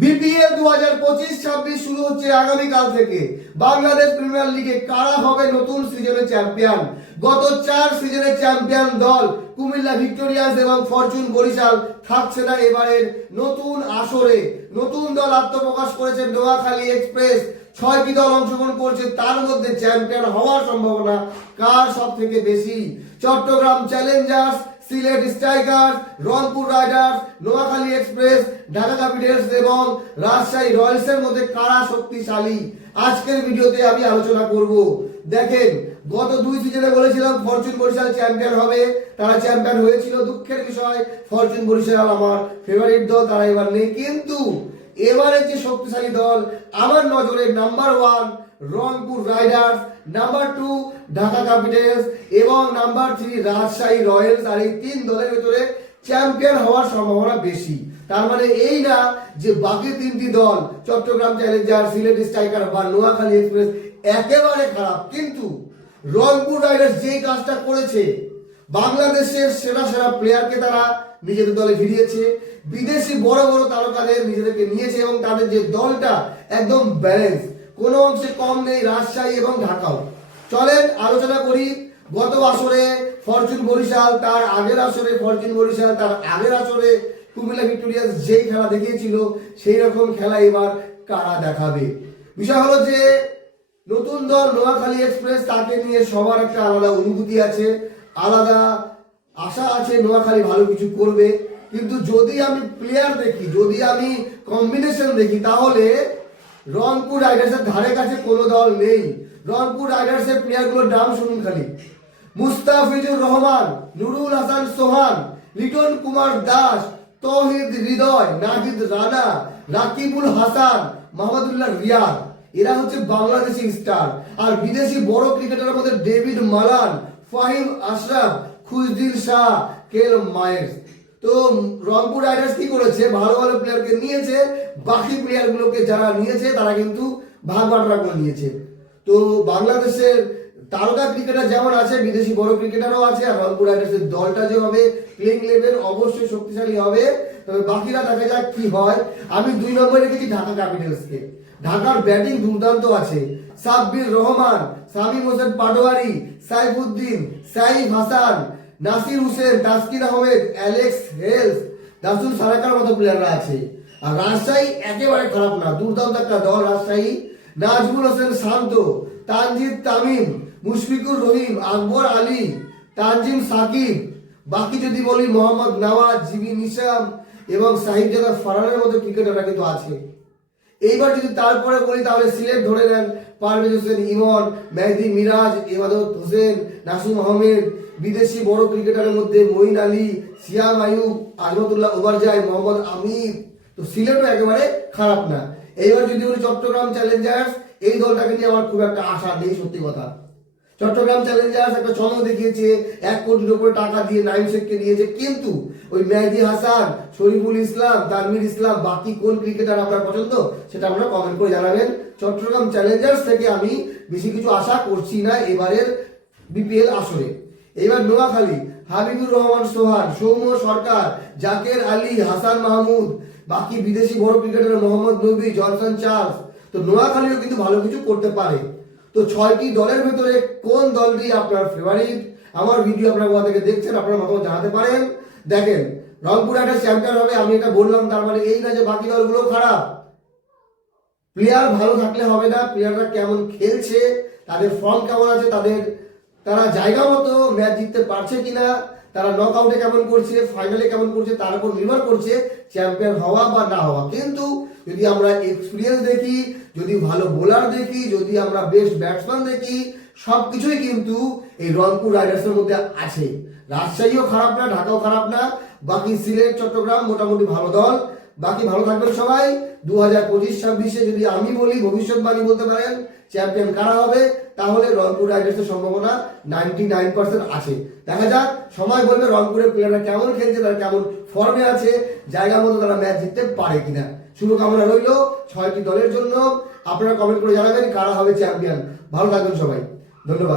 BPL 2025-26 শুরু হচ্ছে আগামীকাল থেকে। বাংলাদেশ প্রিমিয়ার লিগে কারা হবে নতুন সিজনের চ্যাম্পিয়ন? গত 4 সিজনের চ্যাম্পিয়ন দল কুমিল্লা ভিক্টোরিয়ান্স এবং ফরচুন বরিশাল থাকছে না এবারের নতুন আসরে। নতুন দল আত্মপ্রকাশ করেছে নোয়াখালী এক্সপ্রেস। 6টি দল অংশগ্রহণ করছে, তার মধ্যে চ্যাম্পিয়ন হওয়ার সম্ভাবনা কার সব থেকে বেশি? Chattogram Challengers, Sylhet Strikers, Rangpur Riders, Noakhali Express, Dhaka Capitals এবং রাজশাহী রয়্যালসের মধ্যে কারা শক্তিশালী? আজকের ভিডিওতে আমি আলোচনা করব। দেখেন, গত 2 সিজনে বলেছিলাম ফরচুন বরিশাল চ্যাম্পিয়ন হবে, তারা চ্যাম্পিয়ন হয়েছিল। দুঃখের বিষয়, ফরচুন বরিশাল আমার ফেভারিট দল, তারা এবার নেই। কিন্তু এবারে যে শক্তিশালী দল আমার নজরে, number 1 Rangpur Riders, number 2 Dhaka Capitals এবং নাম্বার 3 রাজশাহী রয়্যালস। আর এই 3 দলের ভিতরে চ্যাম্পিয়ন হওয়ার সম্ভাবনা বেশি। তার মানে এই না যে বাকি 3টি দল চট্টগ্রাম চ্যালেঞ্জার্স, সিলেট স্ট্রাইকার বা নোয়াখালী এক্সপ্রেস একেবারে খারাপ। কিন্তু রংপুর রাইডার্স যে কাজটা করেছে, বাংলাদেশের সেরা সেরা প্লেয়ারকে তারা নিজেদের দলে ফিরিয়েছে, বিদেশি বড় বড় তারকাদের নিজেদেরকে নিয়েছে এবং তাদের যে দলটা একদম ব্যালেন্স, কোনো অংশে কম নেই রাজশাহী এবং ঢাকাও। চলেন আলোচনা করি। গত আসরে ফরচুন বরিশাল, তার আগের আসরে ফরচুন বরিশাল, তার আগের আসরে কুমিল্লা ভিক্টোরিয়ান্স যেই খেলা দেখিয়েছিল সেই রকম খেলা এবার কারা দেখাবে? বিষয় হলো যে নতুন দল নোয়াখালী এক্সপ্রেস, তাকে নিয়ে সবার একটা আলাদা অনুভূতি আছে, আলাদা আশা আছে নোয়াখালী ভালো কিছু করবে। কিন্তু যদি আমি প্লেয়ার দেখি, যদি আমি কম্বিনেশন দেখি, তাহলে রংপুর রাইডার্সের ধারে কাছে কোনো দল নেই। রংপুর রাইডার্সের প্লেয়ারগুলোর নাম শুনুন খালি: মুস্তাফিজুর রহমান, নুরুল হাসান সোহান, লিটন কুমার দাস, তৌহিদ হৃদয়, নাহিদ রানা, রাকিবুল হাসান, মাহমুদুল্লাহ রিয়াদ। এরা হচ্ছে বাংলাদেশি স্টার। আর বিদেশি বড় ক্রিকেটারের মধ্যে ডেভিড মালান, ফাহিম আশরাফ, খুশদিল শাহ, কেল মায়ের্স। তো রংপুর রাইডার্স কি করেছে? ভালো ভালো প্লেয়ারকে নিয়েছে, বাকি প্লেয়ারগুলোকে যারা নিয়েছে তারা কিন্তু ভাগ বাটোয়ারা করে নিয়েছে। তো বাংলাদেশের তারকা ক্রিকেটার যেমন আছে, বিদেশি বড় ক্রিকেটারও আছে। আর রংপুর রাইডার্সের দলটা যে হবে, প্লেইং লেভেল অবশ্যই শক্তিশালী হবে। তবে বাকিরা দেখা যাক কি হয়। আমি 2 নম্বরে রেখেছি ঢাকা ক্যাপিটালসকে। ঢাকার ব্যাটিং দুর্দান্ত আছে। সাব্বির রহমান, সামিম হোসেন পাটোয়ারি, সাইফুদ্দিন, সাইফ হাসান, নাসির হোসেন, তাসকিন আহমেদ, অ্যালেক্স হেলস, দাসুল সারাকার মতো প্লেয়াররা আছে। আর রাজশাহী একেবারে খারাপ না, দুর্দান্ত একটা দল রাজশাহী। নাজমুল হোসেন শান্ত, তানজিদ তামিম, মুশফিকুর রহিম, আকবর আলী, তানজিম সাকিব। বাকি যদি বলি মোহাম্মদ নওয়াজ, জিবি নিশাম এবং সাহিদ জাদা ফারহানের মতো ক্রিকেটাররা কিন্তু আছে। এইবার যদি তারপরে বলি তাহলে সিলেট ধরে নেন: পারভেজ হোসেন ইমন, মেহদি মিরাজ, ইবাদত হোসেন, নাসুম আহমেদ। বিদেশি বড় ক্রিকেটারের মধ্যে মঈন আলী, সিয়াম আয়ুব, আজমতুল্লাহ ওবারজাই, মোহাম্মদ আমির। তো সিলেটও একেবারে খারাপ না। এইবার যদি বলি চট্টগ্রাম চ্যালেঞ্জার্স, এই দলটাকে নিয়ে আমার খুব একটা আশা নেই, সত্যি কথা। চট্টগ্রাম চ্যালেঞ্জার্স একটা চমক দেখিয়েছে, 1 কোটির উপরে টাকা দিয়ে নাইম শেখকে নিয়েছে। কিন্তু ওই মেহদি হাসান, শরীফুল ইসলাম, তানভীর ইসলাম, বাকি কোন ক্রিকেটার আপনার পছন্দ সেটা আপনারা কমেন্ট করে জানাবেন। চট্টগ্রাম চ্যালেঞ্জার্স থেকে আমি বেশি কিছু আশা করছি না এবারের বিপিএল আসরে। এবার নোয়াখালী: হাবিবুর রহমান সোহান, সৌম্য সরকার, জাকের আলী, হাসান মাহমুদ। বাকি বিদেশি বড় ক্রিকেটার মোহাম্মদ নবী, জনসন চার্লস। তো নোয়াখালীও কিন্তু ভালো কিছু করতে পারে। তো 6টি দলের ভিতরে কোন দলটি আপনার ফেভারিট? আমার ভিডিও আপনারা কোথা থেকে দেখছেন আপনার মতামত জানাতে পারেন। দেখেন, রংপুর রাইডার্স চ্যাম্পিয়ন হবে, আমি এটা বললাম, তার মানে এই না যে বাকি দলগুলো খারাপ। প্লেয়ার ভালো থাকলে হবে না, প্লেয়াররা কেমন খেলছে, তাদের ফর্ম কেমন আছে, তারা জায়গা মতো ম্যাচ জিততে পারছে কিনা, তারা নক আউটে কেমন করছে, ফাইনালে কেমন করছে, তার উপর নির্ভর করছে চ্যাম্পিয়ন হওয়া বা না হওয়া। কিন্তু যদি আমরা এক্সপিরিয়েন্স দেখি, যদি ভালো বোলার দেখি, যদি আমরা বেস্ট ব্যাটসম্যান দেখি, সবকিছুই কিন্তু এই রংপুর রাইডার্সের মধ্যে আছে। রাজশাহীও খারাপ না, ঢাকাও খারাপ না। বাকি সিলেট, চট্টগ্রাম মোটামুটি ভালো দল। বাকি ভালো থাকবেন সবাই। 2025-26 যদি আমি বলি, ভবিষ্যৎবাণী বলতে পারেন চ্যাম্পিয়ন কারা হবে, তাহলে রংপুর রাইডার্সের সম্ভাবনা 99% আছে। দেখা যাক, সময় বলবে রংপুরের প্লেয়াররা কেমন খেলছে, তারা কেমন ফর্মে আছে, জায়গা মতো তারা ম্যাচ জিততে পারে কিনা। শুভকামনা রইল 6টি দলের জন্য। আপনারা কমেন্ট করে জানাবেন কারা হবে চ্যাম্পিয়ন। ভালো থাকবেন সবাই, ধন্যবাদ।